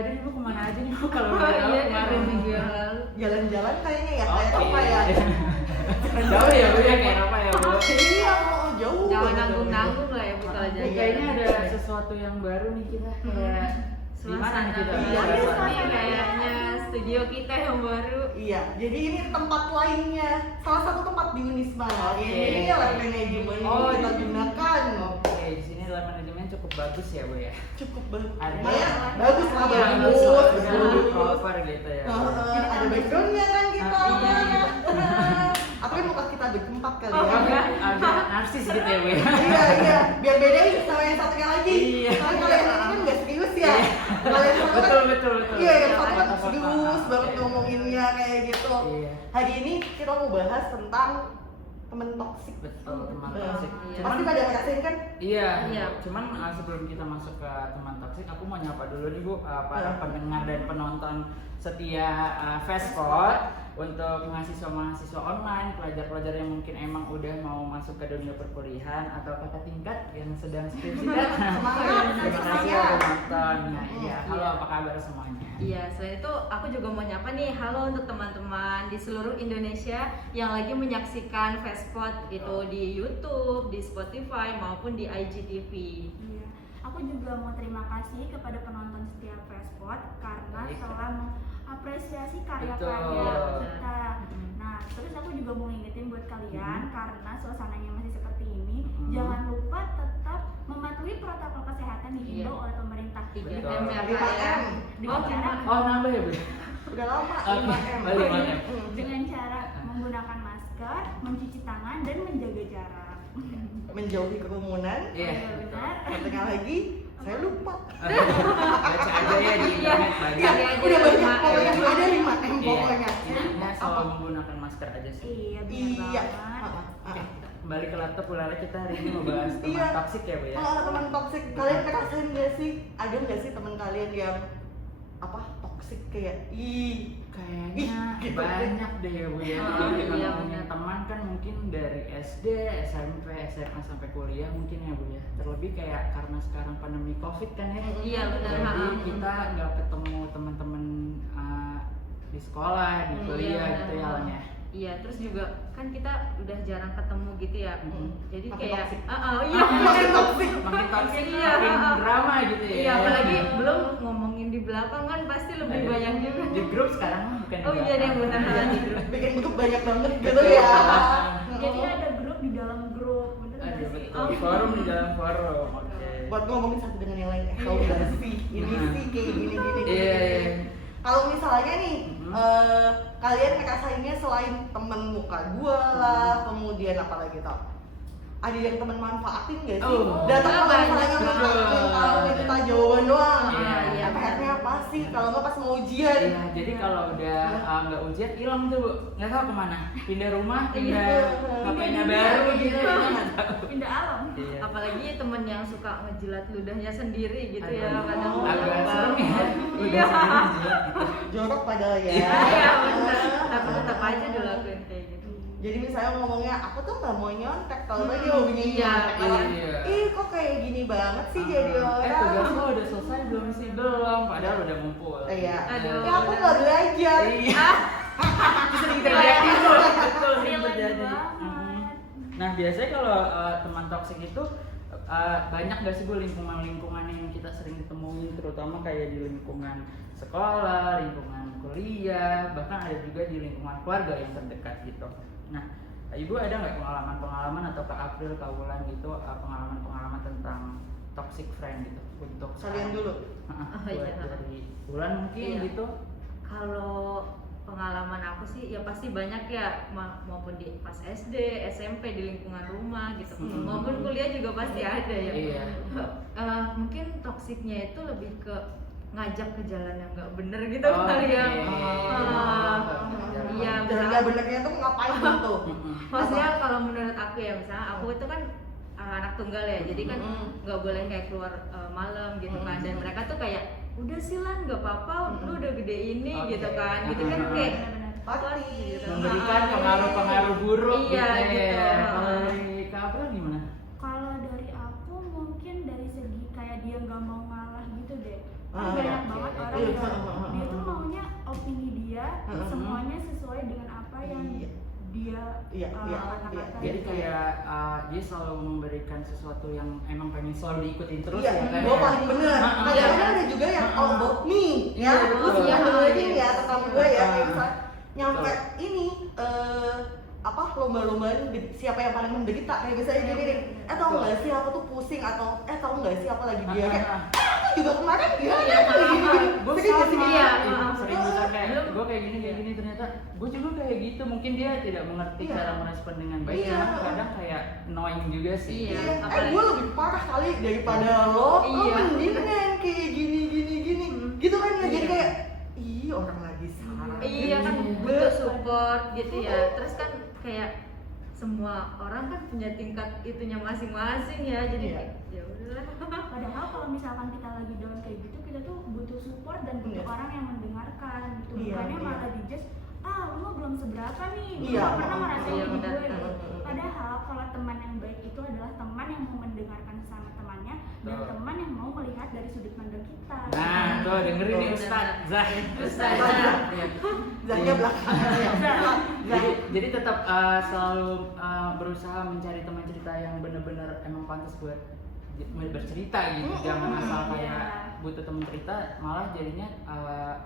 ada nih Bu, kemana aja nih Bu kalau boleh tahu kemarin minggu yang lalu. Jalan-jalan kayaknya ya, kayak apa ya? Jauh ya Bu ya, kayak apa ya Bu? Iya, mau jauh. Jangan nanggung-nanggung lah ya Bu kalau jalan. Kayaknya ada sesuatu yang baru nih kita kayak di mana nih kita? Iya, Suasana kayaknya studio kita yang baru. Iya, jadi ini tempat lainnya. Salah satu tempat di Unisma. Ini lab manajemen yang kita gunakan. Oke, di sini lab manajemen cukup bagus ya Bu ya. Cukup bagus. Ada Bagus lah, bagus. Proper gitu ya. Ada backgroundnya kan kita. Iya. Apa yang muka kita berempat kali Oh, ya? Agak narsis gitu ya Bu ya. Iya, biar bedain sama yang satunya lagi. Iya. Soalnya kalau yang ini kan nggak serius ya. Kalau yang satu kan Betul. iya, yang satu kan serius banget ngomonginnya kayak gitu. Iya. Hari ini kita mau bahas tentang temen toksik. Betul, teman toksik. Pasti pada ngerasain kan? Iya. Iya. Cuman sebelum kita masuk ke teman toksik, aku mau nyapa dulu nih Bu, para pendengar dan penonton setia Fastpod untuk mahasiswa-mahasiswa online, pelajar-pelajar yang mungkin emang udah mau masuk ke dunia perkuliahan atau kakak tingkat yang sedang skripsikan. Terima kasih udah nonton. Nah, iya. Halo, apa kabar semuanya? Iya, selain itu aku juga mau nyapa nih, halo untuk teman-teman di seluruh Indonesia yang lagi menyaksikan Fastpod itu di YouTube, di Spotify maupun di IGTV. Iya, aku juga mau terima kasih kepada penonton setia Fastpod karena telah mengapresiasi karya-karya Betul. kita. Nah, terus aku juga mau ngingetin buat kalian karena suasananya masih seperti ini, jangan lupa tetap mematuhi protokol kesehatan dihimbau oleh pemerintah. 3M ya Betul. Kak ya. Dengan cara Oh, nambah ya Bu? Udah lama, Oke. 5M. Oh, 5M. dengan cara menggunakan masker, mencuci tangan dan menjaga jarak. Menjauhi kerumunan. Iya. Benar. Satunya lagi, saya lupa. Baca aja ya di internet banyak. Iya, aja udah banyak 5M. pokoknya ada 5M Iya. pokoknya. Intinya soal menggunakan masker aja sih. Iya, benar Iya. banget. Oke, kembali ke laptop ulala, kita hari ini mau bahas teman Iya. toksik ya Bu ya. Teman toksik, kalian ngerasain gak sih? Ada nggak sih teman kalian yang apa toksik kayak Kayaknya gitu. banyak deh ya Bu ya. Oh, Kalau kita iya, ngomongin benar. teman kan mungkin dari SD, SMP, SMA sampai kuliah mungkin ya Bu ya. Terlebih kayak karena sekarang pandemi Covid kan ya. Iya, benar. Jadi kita nggak ketemu teman-teman di sekolah, di Iya, kuliah benar. gitu ya Alan ya. Iya, terus juga kan kita udah jarang ketemu gitu ya. Jadi Makin kayak toksik. iya. makin toksik. Makin toksik, Iya. makin drama gitu ya. Iya, apalagi belum ngomongin di belakang kan pasti lebih Ada. banyak juga. Di grup sekarang bukan di Oh iya, belakang. yang benar ya di grup. Bikin grup banyak banget gitu ya. Jadi ada grup di dalam grup, bener nggak Aduh, sih? betul. Forum di dalam forum. Oke. Buat ngomongin satu dengan yang lain, tahu nggak sih ini sih kayak gini. Iya, iya. Kalau misalnya nih, kalian ngerasainnya selain temen muka dua lah, kemudian apa lagi tau? Ada yang temen manfaatin gak sih? Oh, Datang kalau banyak. misalnya minta jawaban doang. Iya, PR-nya apa sih? Kalau nggak pas mau ujian. Iya, jadi kalau udah nggak ujian hilang tuh, Bu. Nggak tahu kemana. Pindah rumah, pindah HP-nya baru gitu ya, nggak tahu. Pindah alam. Iya. Apalagi temen yang suka ngejilat ludahnya sendiri gitu ya Aduh, kadang. agak serem ya. Udah Iya. sendiri jilat gitu. Jorok padahal ya. Iya, benar. Tapi tetap aja dilakuin kayak gitu. Jadi misalnya ngomongnya, aku tuh nggak mau nyontek, kalau nggak dia hobinya Iya, nyontek. Orang, iya. ih kok kayak gini banget sih jadi orang. Tugas lo udah selesai belum sih? Belum, padahal udah ngumpul. Iya. Aduh. Ya aku nggak belajar. Iya. Sering terjadi tuh, betul sering Relate terjadi. banget. Nah biasanya kalau teman toksik itu banyak gak sih Bu lingkungan-lingkungan yang kita sering ditemuin, terutama kayak di lingkungan sekolah, lingkungan kuliah, bahkan ada juga di lingkungan keluarga yang terdekat gitu. Nah, Ibu ada nggak pengalaman-pengalaman atau Kak April, Kak Wulan gitu, pengalaman-pengalaman tentang toxic friend gitu untuk Kalian dulu. Oh, iya. buat dari Wulan mungkin Iya. gitu. Kalau pengalaman aku sih ya pasti banyak ya maupun di pas SD, SMP di lingkungan rumah gitu. Maupun kuliah juga pasti ada ya. Iya. Mungkin toksiknya itu lebih ke ngajak ke jalan yang nggak bener gitu Oh, kali ya. iya. Iya, Dan misalnya- nggak benernya tuh ngapain gitu? Maksudnya kalau menurut aku ya, misalnya aku itu kan anak tunggal ya, jadi kan nggak boleh kayak keluar malam gitu kan, dan mereka tuh kayak udah sih Lan, nggak apa-apa, lu udah gede ini Oke. gitu kan, gitu kan kayak Benar-benar. Pasti gitu. Memberikan pengaruh-pengaruh buruk Iya, gitu. gitu. Ya. Kalau dari Kak April gimana? Kalau dari aku mungkin dari segi kayak dia nggak mau ngalah gitu deh. Kan Ah, banyak oke. banget orang Iya. Dia tuh maunya opini dia semuanya sesuai dengan apa yang dia kata-kata. Jadi kayak dia selalu memberikan sesuatu yang emang pengen selalu diikutin terus Iya, ya kan. gue paling bener. Kadang-kadang ada juga yang all about me, ya. Iya, Terus betul. yang dengerin ya tentang gue ya, kayak Ah. misalnya nyampe Betul. ini lomba-lombaan siapa yang paling menderita kayak misalnya gini nih. Tahu nggak sih aku tuh pusing atau tahu nggak sih apa lagi dia kayak juga kemarin dia Gue sedih nggak sih sama, dia? sering besar kayak gue kayak gini ternyata gue juga kayak gitu. Mungkin dia tidak mengerti Iya. cara merespon dengan baik, Iya. cuma kadang kayak annoying juga sih. Iya. Iya, Apalagi- gue lebih parah kali daripada lo Iya. mendingan kayak gini gitu kan ya, jadi kayak ih orang lagi salah. Iya kan butuh support gitu ya. Terus kan kayak semua orang kan punya tingkat itunya masing-masing ya. Jadi Iya. ya udahlah. Padahal kalau misalkan kita lagi down kayak gitu, kita tuh butuh support dan butuh Iya. orang yang mendengarkan gitu. Iya, Bukannya iya. malah dijudge, lu mah belum seberapa nih, lu Iya, gak pernah betul. ngerasain Iya, hidup benar. gue gitu. Padahal kalau teman yang baik itu adalah teman yang mau mendengarkan sama temannya dan Betul. teman yang mau melihat dari sudut pandang kita. Nah, tuh dengerin nih Betul. Ustaz Zah. Ustaz Zah. Iya. Zahnya belakangan ya. Jadi tetap selalu berusaha mencari teman cerita yang benar-benar emang pantas buat bercerita gitu. Jangan asal kayak Iya. butuh teman cerita malah jadinya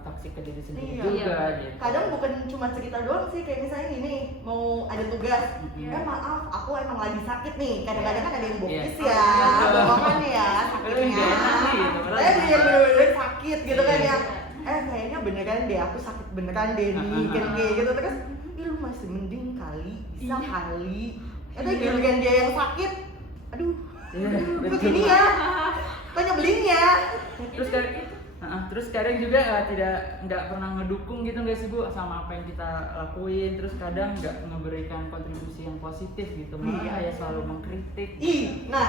toksik ke diri sendiri Iya. juga Iya. gitu. Kadang bukan cuma cerita doang sih, kayak misalnya gini, mau ada tugas, Iya. maaf aku emang lagi sakit nih. Kadang-kadang kan ada yang bokis Iya. ya, Betul. bohongan ya, Aduh, sakitnya. gak enak nih, gitu. Saya ada yang bener-bener sakit gitu kan Iya. ya. Kayaknya beneran deh, aku sakit beneran deh nih, kayak gitu. Terus, lu masih mending kali, bisa kali. Giliran dia yang sakit, aduh, Iya, kok betul. gini ya, kok nyebelinnya. Terus kadang juga nggak pernah ngedukung gitu nggak sih Bu sama apa yang kita lakuin. Terus kadang nggak memberikan kontribusi yang positif gitu, malah Iya. kayak selalu mengkritik. Nah,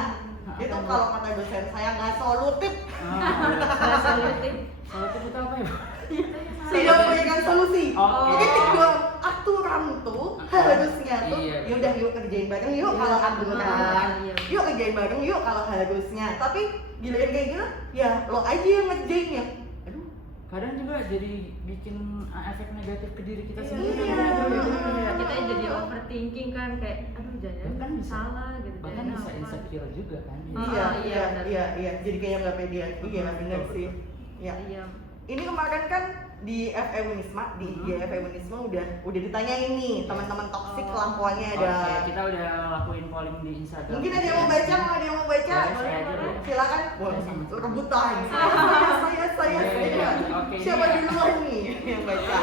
itu kalau kata dosen saya nggak solutif, Nggak solutif. Solutif itu apa ya Bu? tidak memberikan solusi. Oke. Jadi doang aturan tuh harusnya tuh, Iya. yaudah yuk kerjain bareng yuk kalau aturan, Iya. yuk kerjain bareng yuk kalau harusnya. Tapi giliran kayak gitu, ya lo aja yang ngerjainnya. Aduh, Kadang juga jadi bikin efek negatif ke diri kita Iya. sendiri. Iya. Kita jadi overthinking kan kayak aduh jangan Kan bisa. salah gitu. Bahkan jangan bisa apa. insecure juga kan. Oh, iya, iya, benar. iya, jadi kayak nggak pede. Iya, benar Betul, sih. betul. Ya. Iya. Ini kemarin kan di Feminisma, di IG Feminisma udah ditanyain nih teman-teman toksik kelakuannya ada. Oke, kita udah lakuin polling di Instagram. Mungkin ada yang mau baca, ada yang mau baca? Boleh, saya aja deh. Silakan. Boleh, Sama-sama. rebutan. Saya. Iya. Oke, Siapa ini- duluan nih yang baca?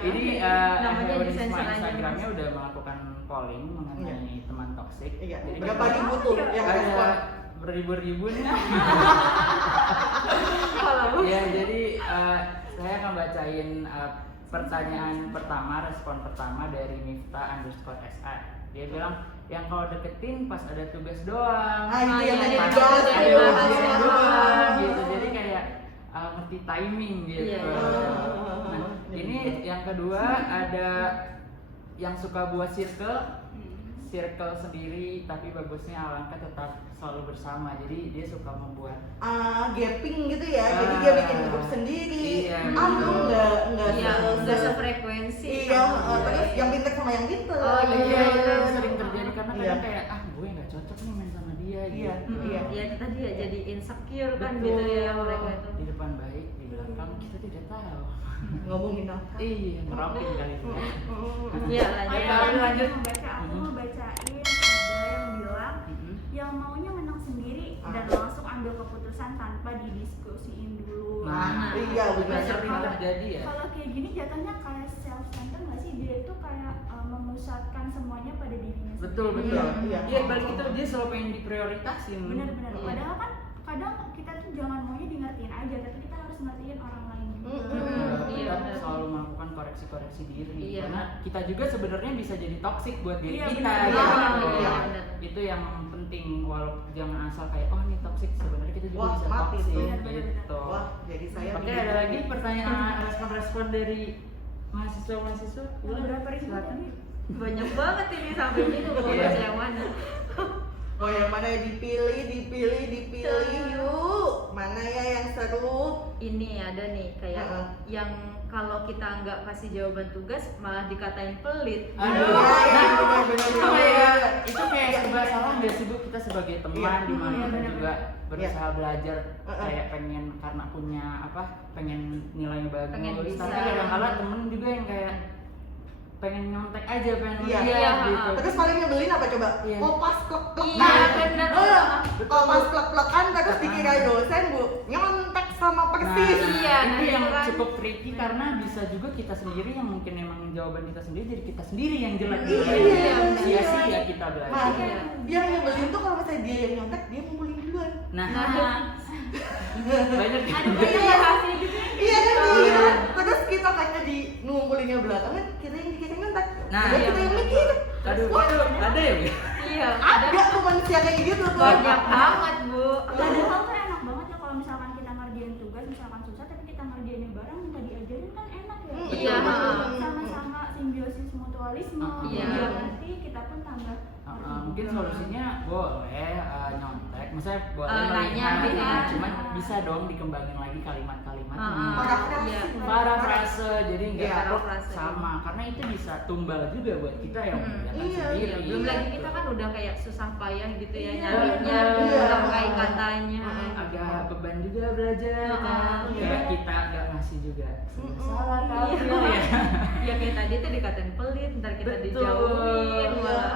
Ini Namanya Feminisma disensor aja, Instagramnya Mas. udah melakukan polling mengenai teman toksik. Iya. Jadi Berapa ribu tuh yang respon? ada beribu-ribu nih. Kalau Ya, jadi saya akan bacain pertanyaan pertama, respon pertama dari Mifta_SA. Dia bilang, yang kalau deketin pas ada tugas doang. Ah, itu yang tadi iya, Pas dibahas iya, ada iya, tuh. ujian iya. doang gitu. Jadi kayak ngerti timing gitu. Iya. Nah, ini yang kedua ada yang suka buat circle sendiri, tapi bagusnya alangkah tetap selalu bersama. Jadi dia suka membuat Gapping gitu ya. Jadi dia bikin grup sendiri. Iya. Lu nggak iya nggak se- sefrekuensi. Iya, sama dia. terus yang pintar sama yang pintar. Oh, iya, itu Iya. sering terjadi karena Iya. kadang kayak gue nggak cocok nih main sama dia Iya, gitu. iya. Iya itu tadi ya jadi insecure kan Betul. gitu ya mereka itu. Di depan baik, di belakang kita tidak tahu. Ngomongin apa? Iya, ngerapin kali itu. Iya Oh lanjut. ya, lanjut. lanjut membaca, aku mau bacain ada yang bilang Mhm. yang maunya menang sendiri dan langsung ambil keputusan tanpa didiskusiin dulu. Nah, iya, benar. sering Kalau- terjadi ya. Kalau kayak gini jatuhnya kayak self center nggak sih? Dia itu kayak memusatkan semuanya pada dirinya sendiri. Betul, betul. Iya. Iya, balik itu dia selalu pengen diprioritasin. Benar-benar. Iya. Padahal kan kadang kita tuh jangan maunya di ngertiin aja, tapi kita harus ngertiin orang lain juga. Iya, Kita benar. selalu melakukan koreksi-koreksi diri. Iya. Karena kita juga sebenarnya bisa jadi toksik buat diri Iya, kita. benar. gitu. Iya, benar. Itu yang penting. Walau jangan asal kayak oh ini toksik, sebenarnya kita juga Wah, bisa mati toksik tuh. Benar-benar. gitu. Wah, jadi saya Oke, ada lagi pertanyaan respon-respon dari mahasiswa-mahasiswa. Udah berapa ribu Silakan. tadi? Banyak banget ini sampai ini mau Iya. baca yang mana? Oh yang mana ya, dipilih yuk. Mana ya yang seru? Ini ada nih kayak yang kalau kita nggak kasih jawaban tugas malah dikatain pelit. Aduh, Iya, benar. itu kayak serba salah nggak sih Bu, kita sebagai teman di mana kita benar-benar. juga berusaha belajar Heeh. kayak pengen karena punya pengen nilainya bagus, Pengen bisa. tapi kadang-kadang temen juga yang kayak pengen nyontek aja, pengen Iya. lihat Iya, gitu. Terus paling nyebelin apa coba? Iya. Kopas klek-klek. Iya, benar. Kopas klek-klekan terus dikira dosen Bu, nyontek sama persis. Iya, itu nah, yang itu kan. cukup tricky karena bisa juga kita sendiri yang mungkin emang jawaban kita sendiri jadi kita sendiri yang jelek. Iya, sia-sia kita Nah, belajar. Iya. yang nyebelin tuh kalau misalnya dia yang nyontek, dia mau bullying duluan. Nah, Nah, banyak aduh juga. kayak hasil gitu. Iya kan gitu. Terus kita kayaknya di ngumpulinnya belakangan, kita yang dikira nyontek. Nah, Padahal iya, kita yang benar. mikir. Aduh, Wah, itu ada ya, Bu? Iya, ada tuh manusia kayak gitu tuh. banyak banget Bu. Padahal kan enak banget ya kalau misalkan kita ngerjain tugas misalkan susah tapi kita ngerjainnya bareng minta diajarin kan enak ya. Iya. Sama-sama simbiosis mutualisme. Iya. Biar nanti kita pun tambah Mungkin solusinya boleh nyontek, maksudnya boleh Nanya, melihat, iya. cuman bisa dong dikembangin lagi kalimat-kalimatnya. Parafrase. Iya. Parafrase, jadi nggak Iya, takut parafrase. sama, karena itu bisa tumbal juga buat kita yang mengerjakan Iya, sendiri. Iya, belum lagi kita kan udah kayak susah payah gitu ya Iya, nyarinya, iya. rangkai katanya. Agak beban juga belajar, kan? Iya. Nggak kita nggak ngasih juga. Salah Iya. kali ya. Ya kayak tadi tuh dikatain pelit, ntar kita Betul. dijauhin Iya. malah.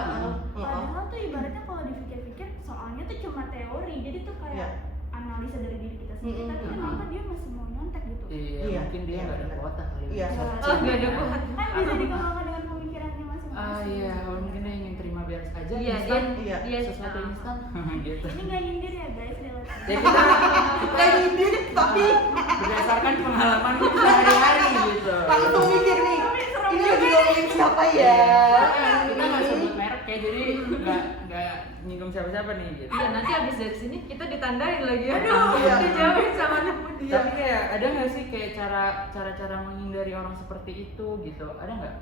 Padahal tuh ibaratnya kalau dipikir-pikir soalnya tuh cuma teori, jadi tuh kayak Iya. analisa dari diri kita sendiri. Tapi kenapa dia masih mau nyontek gitu? Iya, Iya. mungkin dia Iya, nggak ada benar. kuota kali. Iya. bisa Oh, searching, nggak ada kan? kuota. Kan bisa dikembangkan dengan pemikirannya masing-masing. Ah iya, mungkin dia ingin terima beres aja. Iya, instan. Iya. dia Sesuatu instan gitu. Ini nggak nyindir ya guys, lewat. Ya kita Kayak nyindir, tapi berdasarkan pengalaman kita sehari-hari gitu. langsung mikir nih, ini lagi ngomongin siapa ya? Kita nggak sebut merek ya, jadi nggak nyinggung siapa-siapa nih gitu. Iya, nanti abis dari sini kita ditandain lagi. Iya. Dijauhin sama temen. Tapi kayak ada nggak sih kayak cara-cara menghindari orang seperti itu gitu? Ada nggak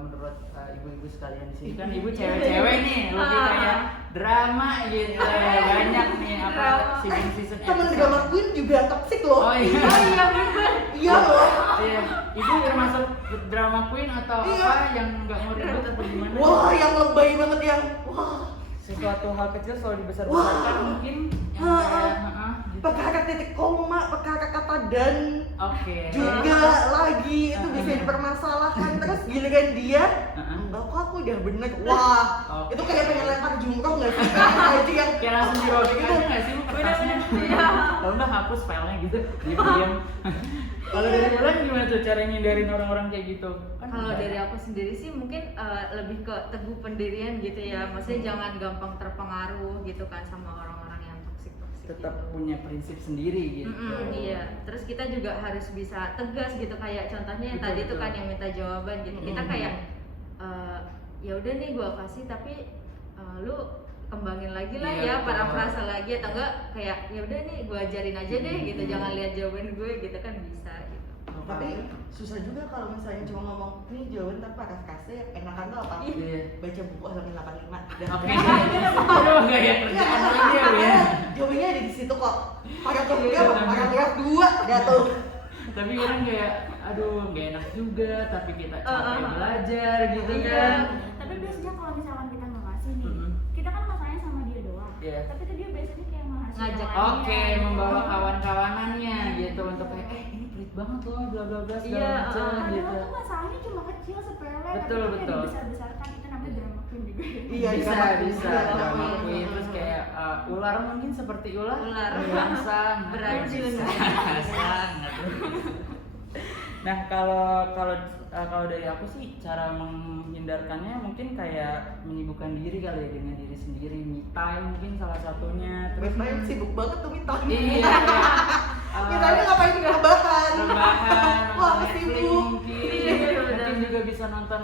menurut ibu-ibu sekalian di sini? Kan ibu cewek-cewek nih, lebih kayak drama gitu. Banyak nih apa season Temen drama queen juga toxic loh. Oh iya. Oh iya bener. Iya loh. Iya, ibu termasuk drama queen atau Iya. apa yang nggak mau ribut atau gimana? Wah, yang lebay banget yang wah. Sesuatu hal kecil selalu dibesar-besarkan Wah. mungkin yang Heeh. kayak gitu. Perkara titik koma, perkara kata dan Oke. juga lagi itu bisa dipermasalahkan terus giliran dia enggak kok aku udah bener. Wah, Oke. itu kayak pengen lempar jumroh nggak sih? Kayak aja yang Kayak langsung di rolling aja nggak sih kertasnya? Kalau nggak hapus filenya gitu, diam. Kalau dari Ulan gimana tuh cara ngindarin orang-orang kayak gitu? Kan Kalau banyak. dari aku sendiri sih mungkin lebih ke teguh pendirian gitu ya. Maksudnya jangan gampang terpengaruh gitu kan sama orang-orang yang toksik tetap gitu. punya prinsip sendiri gitu. Iya, terus kita juga harus bisa tegas gitu kayak contohnya yang Betul, tadi tuh betul. kan yang minta jawaban gitu. Kita kayak ya udah nih gua kasih tapi lu kembangin lagi lah Iya, ya, betul. parafrase lagi atau enggak kayak ya udah nih gua ajarin aja deh gitu, jangan lihat jawaban gue gitu kan bisa gitu. tapi susah juga kalau misalnya cuma ngomong nih jawaban tanpa parafrase enakan tuh apa? Iya. Baca buku halaman 85. Oke. Aduh, gak ya kerjaan lagi ya. Jawabannya ada di situ kok. Paragraf Iya, berapa? benar. Paragraf 2 dah tuh. Tapi kadang kayak aduh nggak enak juga, tapi kita capek belajar gitu Iya. kan. Tapi biasanya kalau misalkan kita nggak ngasih nih, Mm-mm. kita kan masalahnya sama dia doang. Iya. Tapi tuh dia biasanya kayak ngasih Ngajak. yang lainnya. Oke, membawa kawan-kawanannya gitu untuk kayak ini pelit banget loh bla bla bla segala Iya, macam Padahal gitu. tuh masalahnya cuma kecil sepele, Betul, tapi tuh kayak betul. dibesar-besarkan, itu namanya drama queen juga ya. Iya, bisa drama bisa queen. drama Iya. queen terus kayak ular mungkin seperti ular berangsang Beracun. sangat. Nah kalau dari aku sih cara menghindarkannya mungkin kayak menyibukkan diri kali ya dengan diri sendiri, me time mungkin salah satunya. Terus Terus sibuk banget tuh minta. iya kayak, Mintanya ngapain rebahan? rebahan, Wah, nonton Netflix sibuk. mungkin, Iya, benar. mungkin juga bisa nonton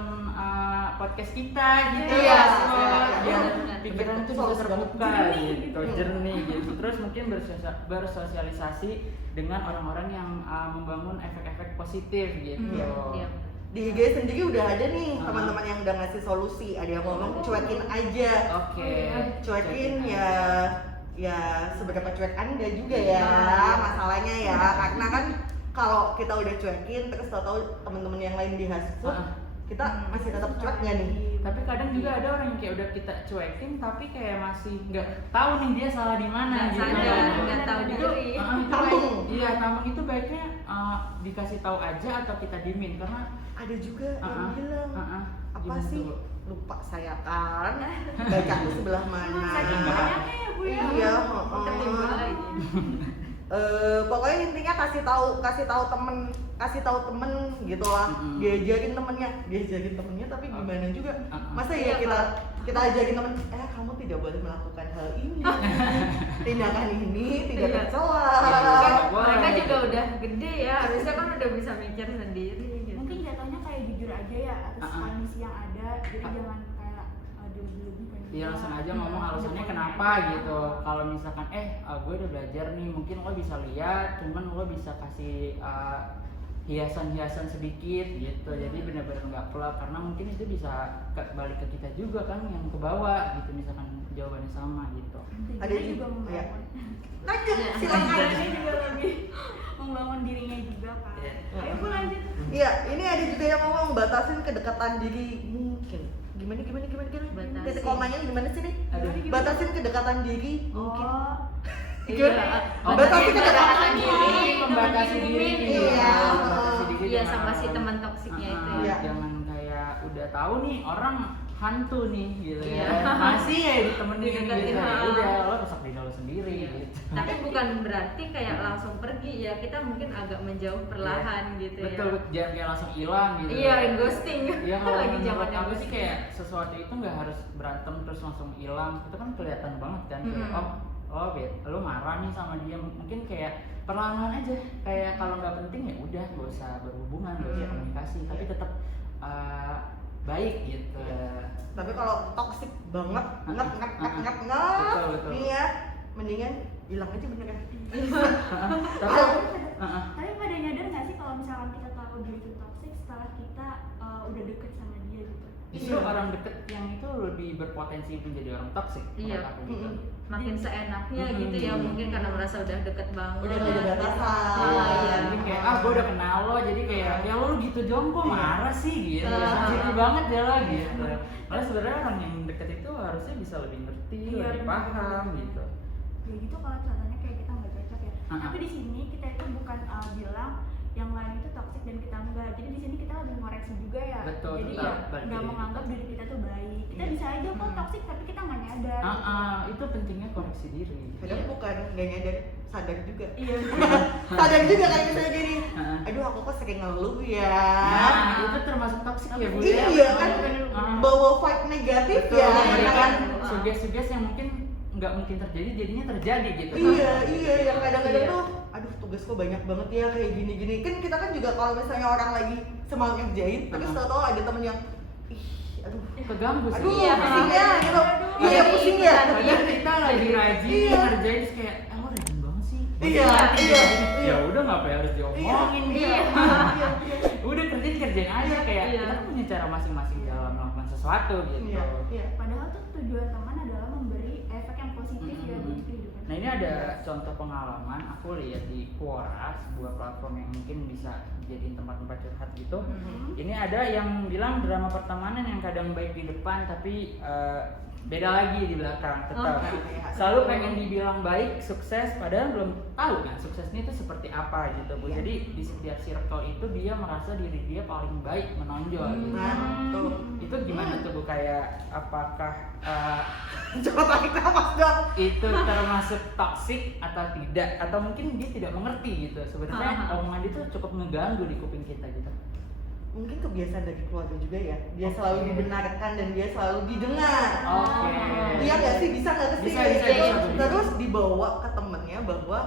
podcast kita gitu Iya, ya, iya, biar iya. pikiran itu bisa terbuka gitu, jernih gitu. Terus mungkin bersosialisasi dengan orang-orang yang membangun efek-efek positif gitu. Iya. di IG sendiri udah ada nih teman-teman yang udah ngasih solusi. Ada yang ngomong cuekin aja. Oke. Cuekin ya seberapa cuek Anda juga ya masalahnya ya. Karena kan kalau kita udah cuekin terus tahu teman-teman yang lain dihasut, kita masih tetap cuek nggak nih? Tapi kadang juga ada orang yang kayak udah kita cuekin tapi kayak masih nggak tahu nih dia salah di mana gitu. Nggak tahu Itu, diri. Tampung. Iya, tampung itu baiknya dikasih tahu aja atau kita diemin karena Ada juga yang bilang apa gimana sih? tuh? Lupa saya kan. Bacaku sebelah mana? Saking banyaknya ya Bu ya. Iya, Ketimbun lagi. pokoknya intinya kasih tahu temen gitu lah. Diajarin temennya tapi gimana juga masa ya kita ajarin temen kamu tidak boleh melakukan hal ini, tindakan ini tidak tercela. Mereka juga udah gede ya, harusnya kan udah bisa mikir sendiri gitu. Mungkin jatuhnya kayak jujur aja ya atas kondisi yang ada, jadi jangan kayak lebih-lebih kan. Iya, langsung aja ngomong alasannya kenapa gitu. Kalau misalkan gue udah belajar nih, mungkin lo bisa lihat, cuman lo bisa kasih hiasan-hiasan sedikit gitu. Jadi benar-benar nggak plak karena mungkin itu bisa balik ke kita juga kan yang ke bawah gitu, misalkan jawabannya sama gitu. Ada juga ya. membangun. Lanjut, Karena silakan. dia juga lebih membangun dirinya juga kan. Ayo Bu lanjut. Iya, ini ada juga yang ngomong batasin kedekatan diri mungkin. Gimana? Batasin. Titik komanya gimana sih nih? Aduh. Batasin kedekatan diri mungkin. Batasi kedekatan diri, membatasi diri. Iya. Membatasi diri Iya, dengan sama si orang. teman toksiknya itu ya. Iya. Jangan kayak udah tahu nih orang hantu nih gitu Iya. ya. Masih ya ditemenin Dideketin, gitu. ha. Udah lo rusak diri lo sendiri Iya. gitu. Tapi bukan berarti kayak langsung pergi ya, kita mungkin agak menjauh perlahan gitu ya. Betul, jangan kayak langsung hilang gitu. Iya, ghosting. Iya, kalau Lagi menurut zamannya aku sih ghosting. kayak sesuatu itu nggak harus berantem terus langsung hilang. Itu kan kelihatan banget kan kayak lo marah nih sama dia, mungkin kayak perlahan aja. Kayak kalau nggak penting ya udah nggak usah berhubungan, nggak usah komunikasi, tapi tetap baik gitu. Tapi kalau toksik banget, Betul. nih ya, mendingan hilang aja beneran. Tapi pada nyadar nggak sih kalau misalkan kita tahu dia itu toxic setelah kita udah deket sama dia gitu? Justru orang deket yang itu lebih berpotensi menjadi orang toksik. Iya. menurut aku gitu. Makin seenaknya gitu ya, mungkin karena merasa udah deket banget. Udah ada batasan. Iya. Jadi kayak gue udah kenal lo, jadi kayak ya lo gitu doang kok marah sih gitu. Sensitif banget ya lo gitu. Malah sebenarnya orang yang deket itu harusnya bisa lebih ngerti, Iya, lebih paham gitu. Ya gitu kalau contohnya kayak kita nggak cocok ya. Tapi di sini kita itu bukan bilang yang lain itu toxic dan kita enggak. Jadi di sini kita lebih ngoreksi juga ya. Betul, Jadi tetap ya balik nggak diri. menganggap diri kita tuh baik. Kita bisa aja kok toxic tapi kita nggak nyadar. Itu pentingnya koreksi diri. Kadang bukan nggak nyadar, sadar juga. Iya. Sadar juga kayak misalnya gini. Aduh, aku kok sering ngeluh ya. Nah, itu termasuk toksik ya Bu. Iya kan, bawa vibe negatif Betul, ya. ya Kan? kan suges-suges yang mungkin nggak mungkin terjadi jadinya terjadi gitu. Iya, yang kadang-kadang tuh, aduh tugas kok banyak banget ya kayak gini-gini. Kan kita kan juga kalau misalnya orang lagi semangat ngerjain, terus tau-tau ada temen yang, aduh, Keganggu sih. aduh Iya, pusing ya gitu. aduh. Iya pusing ya. Padahal kita lagi rajin Iya. ngerjain terus kayak lo rajin banget sih. Iya. Ya udah ngapain harus diomongin Iya. Udah kerjain aja kayak Iya. kita kan punya cara masing-masing dalam melakukan sesuatu gitu. Iya. Padahal tuh tujuan teman adalah memberi efek yang positif ya buat kehidupan. Nah ini ada contoh pengalaman aku lihat di Quora, sebuah platform yang mungkin bisa jadi tempat-tempat curhat gitu. Ini ada yang bilang drama pertemanan yang kadang baik di depan tapi beda lagi di belakang tetap. Selalu pengen dibilang baik, sukses, padahal belum tahu kan suksesnya itu seperti apa gitu Bu. Jadi di setiap circle itu dia merasa diri dia paling baik, menonjol gitu. Nah, tuh. Itu gimana tuh Bu, kayak apakah Coba tarik nafas dong. itu termasuk toksik atau tidak, atau mungkin dia tidak mengerti gitu sebenarnya omongan itu cukup mengganggu di kuping kita gitu. Mungkin kebiasaan dari keluarga juga ya. Dia selalu dibenarkan dan dia selalu didengar. Oke. Iya nggak sih, bisa nggak sih Bisa, kayak bisa, gitu? bisa. Terus dibawa ke temennya bahwa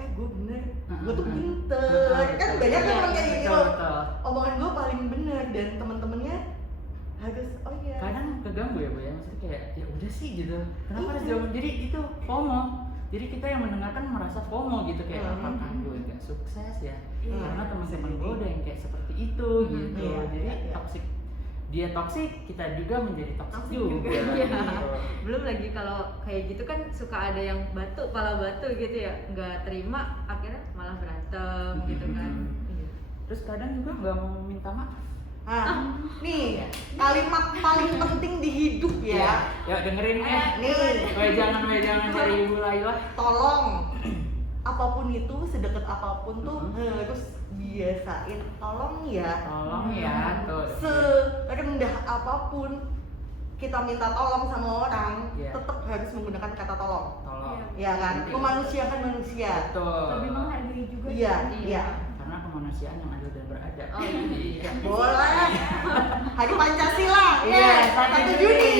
gue bener, gue tuh pinter. Kan banyak kan orang kayak gitu. Betul. Omongan gue paling bener dan temen-temennya harus oh iya. Kadang keganggu ya Bu ya, maksudnya kayak ya udah sih gitu. Kenapa harus jawab? Jadi itu FOMO. Jadi kita yang mendengarkan merasa FOMO gitu kayak apakah gue nggak sukses ya? Karena teman-teman gue udah yang kayak seperti itu gitu. Jadi toxic, dia toxic, kita juga menjadi toxic juga. Iya. Gitu. Belum lagi kalau kayak gitu kan suka ada yang pala batu gitu ya, nggak terima akhirnya malah berantem gitu kan. Iya. Terus kadang juga nggak mau minta maaf. Nah, nih kalimat paling penting di hidup ya. Ya dengerin Nih, jangan cari Ibu Laila. tolong apapun itu, sedekat apapun tuh harus biasain. Tolong ya. Tolong ya, tuh. Serendah apapun kita minta tolong sama orang, Iya. tetap harus menggunakan kata tolong. Tolong. Ya kan? Penting. Memanusiakan manusia. Betul. Lebih menghargai juga. Iya, Iya. iya. Karena kemanusiaan yang adil dan beradab. Oh, iya. Boleh. Hari Pancasila. Iya, 1 Juni.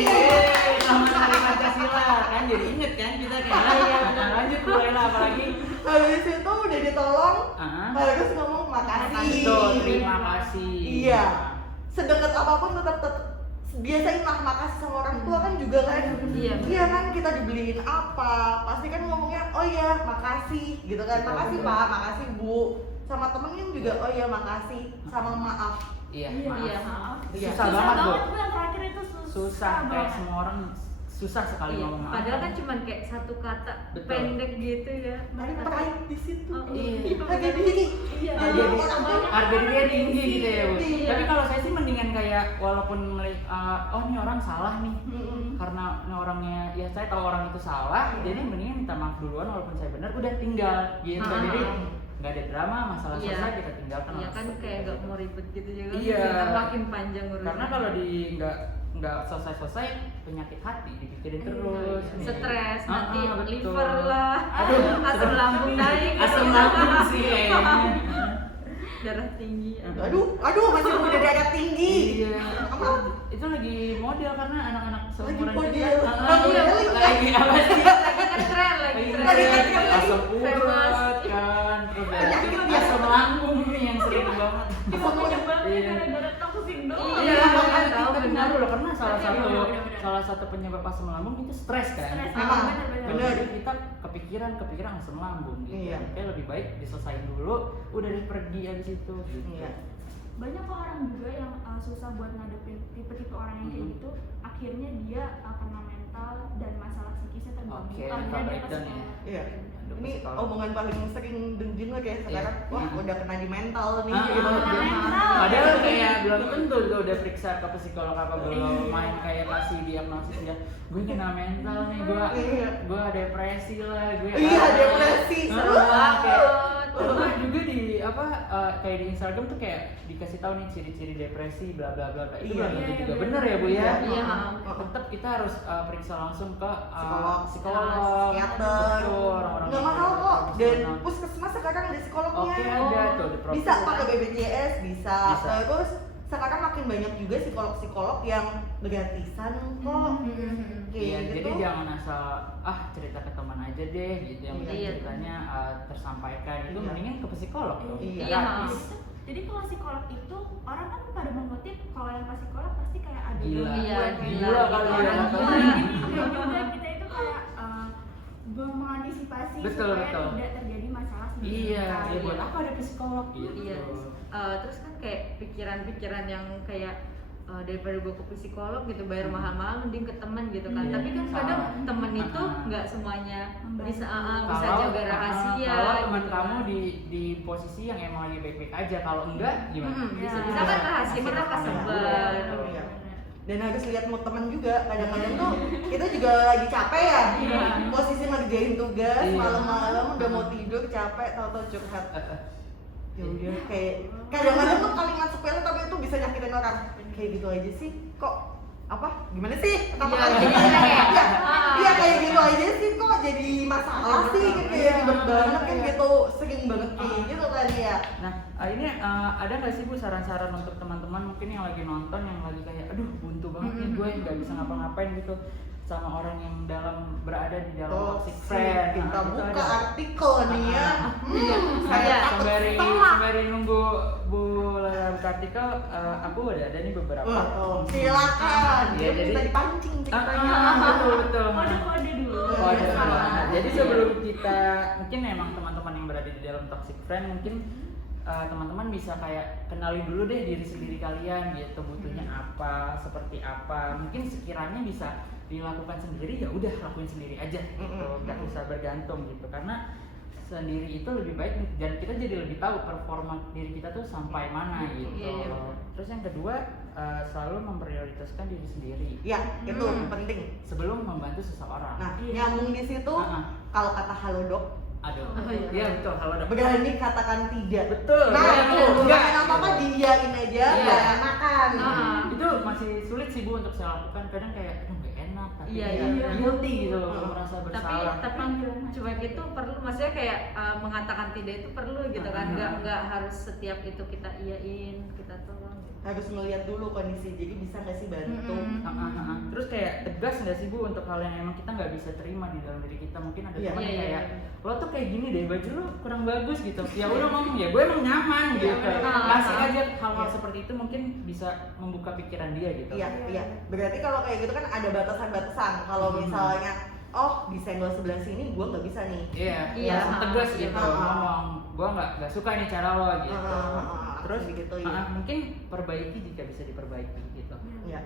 Selamat Hari Pancasila kan, jadi inget kan kita kayak. Iya, lanjut Bu Laila, apalagi. Habis itu udah ditolong, Ah, harus ngomong makasih. betul, terima kasih. Iya. Sedekat apapun tetap biasain lah makasih sama orang tua kan juga kan. Iya. Iya kan, kita dibeliin apa, pasti kan ngomongnya oh ya makasih gitu kan. Betul, Makasih betul. Pak, makasih Bu. Sama temennya juga oh ya makasih, sama maaf. Iya, Iya, maaf. Iya. Iya. Susah banget, Bu. Bu, yang terakhir itu Susah, kayak banget. semua orang susah sekali Iya. ngomong maaf. Padahal kan cuma kayak satu kata Betul. pendek gitu ya. Tapi pride di situ. Oh, iya. Harga diri. Iya. Harga Orang diri- banyak. harga dirinya tinggi gitu ya, Bu. Iya. Tapi kalau saya sih mendingan kayak walaupun oh ini orang salah nih, karena ini orangnya ya saya tahu orang itu salah, jadi mendingan minta maaf duluan walaupun saya benar, udah tinggal gitu. Ah. Jadi nggak ada drama, masalah Iya. selesai kita tinggalkan. Iya kan langsung. kayak nggak mau ribet gitu juga. Iya. Biar makin panjang urusan. Karena kalau di nggak selesai penyakit hati dipikirin terus. nih. Stres, Ah, nanti betul. liver lah, Aduh, asam lambung naik, asam lambung sih kayaknya. darah tinggi. Aduh, masih muda darah tinggi. Iya. Itu lagi model karena anak-anak seumuran model. kita. Lagi modeling, kan? Lagi apa sih? Lagi kan tren, lagi tren. Lagi tren. Asam Famous. urat kan, terus Penyakit ada ya. asam lambung nih yang sering banget. Banyak banget Iya. gara-gara toxic doang. Iya, makanya tahu, kita benar. benar loh karena Benar. salah satu penyebab asam lambung itu stres kan. Stres, Memang. benar. Jadi kita kepikiran asam lambung gitu. Iya. Kayak lebih baik diselesain dulu, udah deh pergi abis itu gitu. Iya. Banyak kok orang juga yang susah buat ngadepin tipe-tipe orang yang kayak Mhm. gitu, akhirnya dia kena mental dan masalah psikisnya terganggu. Oke, Akhirnya mental dia ke breakdown ya. psikolog. Iya. Aduh, Ini psikolog. omongan paling sering dengar kayak sekarang. Iya. Wah, Iya. udah kena di mental nih. Ah, gitu. ah, mental. Padahal kayak belum tentu tuh udah periksa ke psikolog apa belum, Iya. main kayak kasih diagnosis ya. Gue kena mental nih, Iya. gue depresi lah, gue. Iya, depresi. Seru Kayak banget. karena juga di kayak di Instagram tuh kayak dikasih tahu nih ciri-ciri depresi bla bla bla. Itu Iya. belum tentu Iya, juga iya, bener ya Bu ya. Iya. Tetap kita harus periksa langsung ke Psikolog, psikiater. Betul, orang-orang Nggak yang mahal kok. Dan profesional. puskesmas sekarang ada psikolognya. Oke, ada tuh di Bisa profesional. pakai BPJS, bisa. Bisa. Terus sekarang makin banyak juga psikolog-psikolog yang gratisan kok. Kayak Iya, gitu. jadi jangan asal cerita ke teman aja deh gitu, yang penting Iya. ceritanya tersampaikan itu Iya. mendingan ke psikolog dong. Iya. Gratis. Jadi kalau psikolog itu orang kan pada mengutip kalau yang ke psikolog pasti kayak ada Gila. Iya, Gila kali ya. Orang tua Betul. ini juga kita itu kayak mengantisipasi Betul, supaya betul. tidak terjadi masalah sendiri. Iya, ya buat apa ada psikolog gitu. Iya. Terus kan kayak pikiran-pikiran yang kayak daripada gue ke psikolog gitu bayar mahal-mahal mending ke teman gitu kan. Iya, Tapi kan kadang sama. temen itu Ah. nggak semuanya Membantu. bisa Kalau- jaga rahasia. Kalau teman gitu kamu kan. di posisi yang emang lagi baik-baik aja, kalau enggak gimana? Bisa kan rahasia kita kesebar. Iya. Dan harus lihat mood teman juga. Kadang-kadang tuh kita juga lagi capek ya. Iya. Posisi ngerjain tugas, Iya. malam-malam udah mau tidur, capek, tahu-tahu curhat. Ya udah kayak kadang-kadang tuh kalimat sepele tapi itu bisa nyakitin orang. Kayak gitu aja sih. Kok apa? Gimana sih? Kenapa Iya, kali jadi gini? kayak, Iya, iya kayak gitu aja sih kok jadi masalah sih kan kayak ribet banget kan gitu, sering banget kayak gitu kan ya. Nah, ini ada nggak sih Bu saran-saran untuk teman-teman mungkin yang lagi nonton yang lagi kayak aduh buntu banget nih gue nggak bisa ngapa-ngapain gitu sama orang yang berada di dalam toxic friend. Kita Nah, itu buka ada. artikel nih ya. Iya. Saya takut setengah. Sembari nunggu Bu Lara buka artikel, aku ada nih beberapa. Silakan. Iya, Dia jadi- minta dipancing ceritanya. Betul. Kode-kode dulu. Kode dulu. Nah, Jadi sebelum kita mungkin emang teman-teman yang berada di dalam toxic friend mungkin teman-teman bisa kayak kenali dulu deh diri sendiri kalian gitu, butuhnya apa, seperti apa. Mungkin sekiranya bisa dilakukan sendiri, ya udah lakuin sendiri aja gitu, nggak usah bergantung gitu, karena sendiri itu lebih baik dan kita jadi lebih tahu performa diri kita tuh sampai mana gitu. Iya. Terus yang kedua, selalu memprioritaskan diri sendiri Ya, itu penting. sebelum membantu seseorang. Nah, nyambung di situ, kalau kata halodoc, Aduh, Oh, iya. iya betul, kalau ada berani katakan tidak. betul. Nah, Iya, itu enggak. jangan apa-apa diiyain aja, Iya. nggak enakan. Itu masih sulit sih Bu untuk saya lakukan, kadang kayak aduh nggak enak, tapi Iya, ya iya. guilty gitu loh, merasa tapi bersalah. cuek itu perlu, maksudnya kayak mengatakan tidak itu perlu gitu kan, nggak harus setiap itu kita iyain, kita tolong gitu. Harus melihat dulu kondisi, jadi bisa nggak sih bantu? Terus kayak tegas nggak sih Bu untuk hal yang emang kita nggak bisa terima di dalam diri kita. Mungkin ada Iya. teman yang Iya, kayak iya. lo tuh kayak gini deh, baju lo kurang bagus gitu. Ya udah ngomong, ya gue emang nyaman gitu. benar. Kasih aja hal-hal Iya. seperti itu, mungkin bisa membuka pikiran dia gitu. Iya, iya. Berarti kalau kayak gitu kan ada batasan-batasan. Kalau misalnya, oh di senggol sebelah sini, gue nggak bisa nih. Iya, Iya. langsung tegas gitu, Iya. ngomong, gue nggak suka nih cara lo gitu. Terus gitu mungkin perbaiki jika bisa diperbaiki gitu. Iya.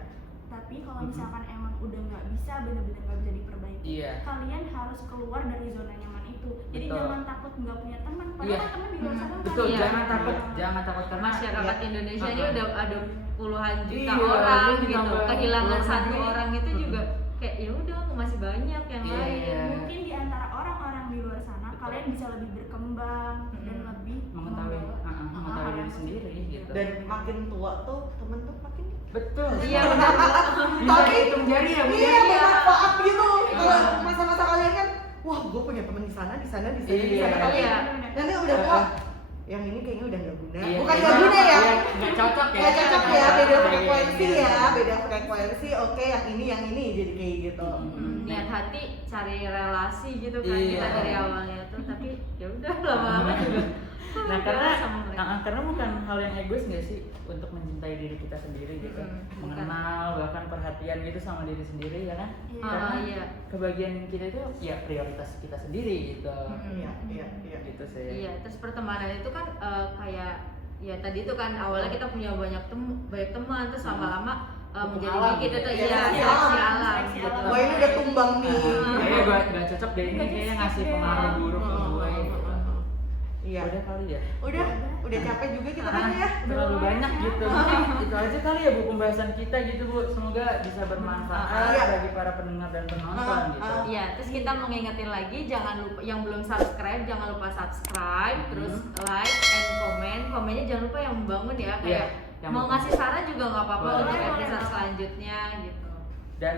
Tapi kalau misalkan emang udah nggak bisa, bener-bener nggak bisa diperbaiki, Iya. kalian harus keluar dari zona nyaman itu. Jadi Betul. jangan takut nggak punya teman, padahal Iya. kan teman di luar sana Betul, Iya. jangan takut, jangan takut karena Masyarakat Indonesia ini udah ada puluhan juta Iya, orang belum gitu, ditambah kehilangan luar satu negeri. orang itu juga kayak ya udah masih banyak yang Iya. lain. Mungkin di antara orang-orang di luar sana, Betul. kalian bisa lebih berkembang dan lebih mengetahui mengetahui diri sendiri gitu. Dan makin tua tuh temen tuh makin betul. Iya benar. Bisa dihitung jari ya Bu. iya bermanfaat gitu. Iya. Kalau masa-masa kalian kan, wah gue punya temen di sana, di sana, di sana, di sana. Iya. Tapi Iya. nanti udah tua, yang ini kayaknya udah nggak guna. Iya, Bukan iya. nggak guna ya. Iya, nggak cocok ya. Nggak cocok ya, beda Iya, frekuensi iya, iya. ya, beda frekuensi. Oke, yang ini jadi kayak gitu. Niat hati cari relasi gitu kan Iya. kita dari awalnya tuh, tapi ya udah lama-lama juga. Nah karena sama mereka. karena bukan hal yang egois nggak sih untuk mencintai diri kita sendiri gitu, Bukan. mengenal bahkan perhatian gitu sama diri sendiri ya kan. Iya. Karena Iya. kebahagiaan kita itu ya prioritas kita sendiri gitu. Iya. Gitu sih. Iya, terus pertemanan itu kan kayak ya tadi itu kan awalnya kita punya banyak teman, terus lama-lama menjadi alam kita gitu tuh ya. iya Seleksi seleksi alam. alam Seleksi gitu. alam. Wah ini udah tumbang nih. Kayaknya gue nggak cocok deh, ini kayaknya ngasih pengaruh buruk ke gue gitu. Iya. Udah kali ya. Udah capek juga kita kan ya. Terlalu banyak gitu. Mungkin itu aja kali ya Bu pembahasan kita gitu Bu. Semoga bisa bermanfaat Iya. bagi para pendengar dan penonton gitu. Iya, terus kita mau ngingetin lagi jangan lupa yang belum subscribe jangan lupa subscribe, terus like and comment. Komennya jangan lupa yang membangun ya, kayak Iya, yang mau membangun. ngasih saran juga nggak apa-apa Boleh, untuk boleh episode banget. selanjutnya gitu. Dan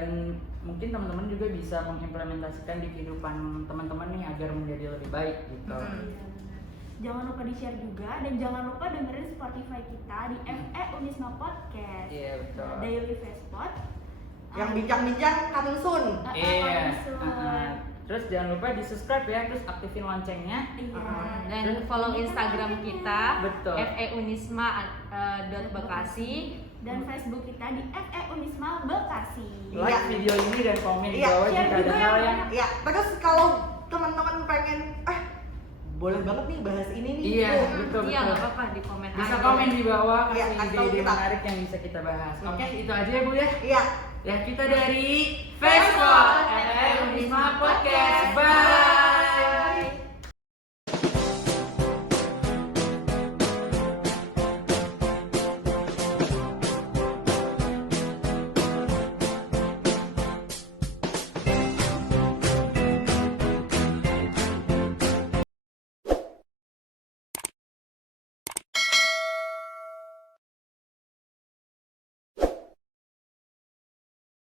mungkin teman-teman juga bisa mengimplementasikan di kehidupan teman-teman nih agar menjadi lebih baik gitu. Jangan lupa di-share juga dan jangan lupa dengerin Spotify kita di FE Unisma Podcast. Iya betul. Daily Facepod. Yang bincang-bincang coming soon. Iya. Langsung. Terus jangan lupa di subscribe ya, terus aktifin loncengnya. Iya. Dan follow Instagram kita Betul. @feunisma.bekasi. Dan Facebook kita di FE Unisma Bekasi. Like Iya. video ini dan komen di Iya, bawah share jika juga ada ya, hal yang Ya, terus kalau teman-teman pengen boleh banget nih bahas ini nih. Iya, gitu. betul Iya betul. nggak apa-apa di komen Bisa aja. komen di bawah, Iya, kasih kasih tahu ide-ide kita. menarik yang bisa kita bahas. Oke, itu aja ya Bu ya. Iya. Ya kita dari Facebook Unisma Podcast.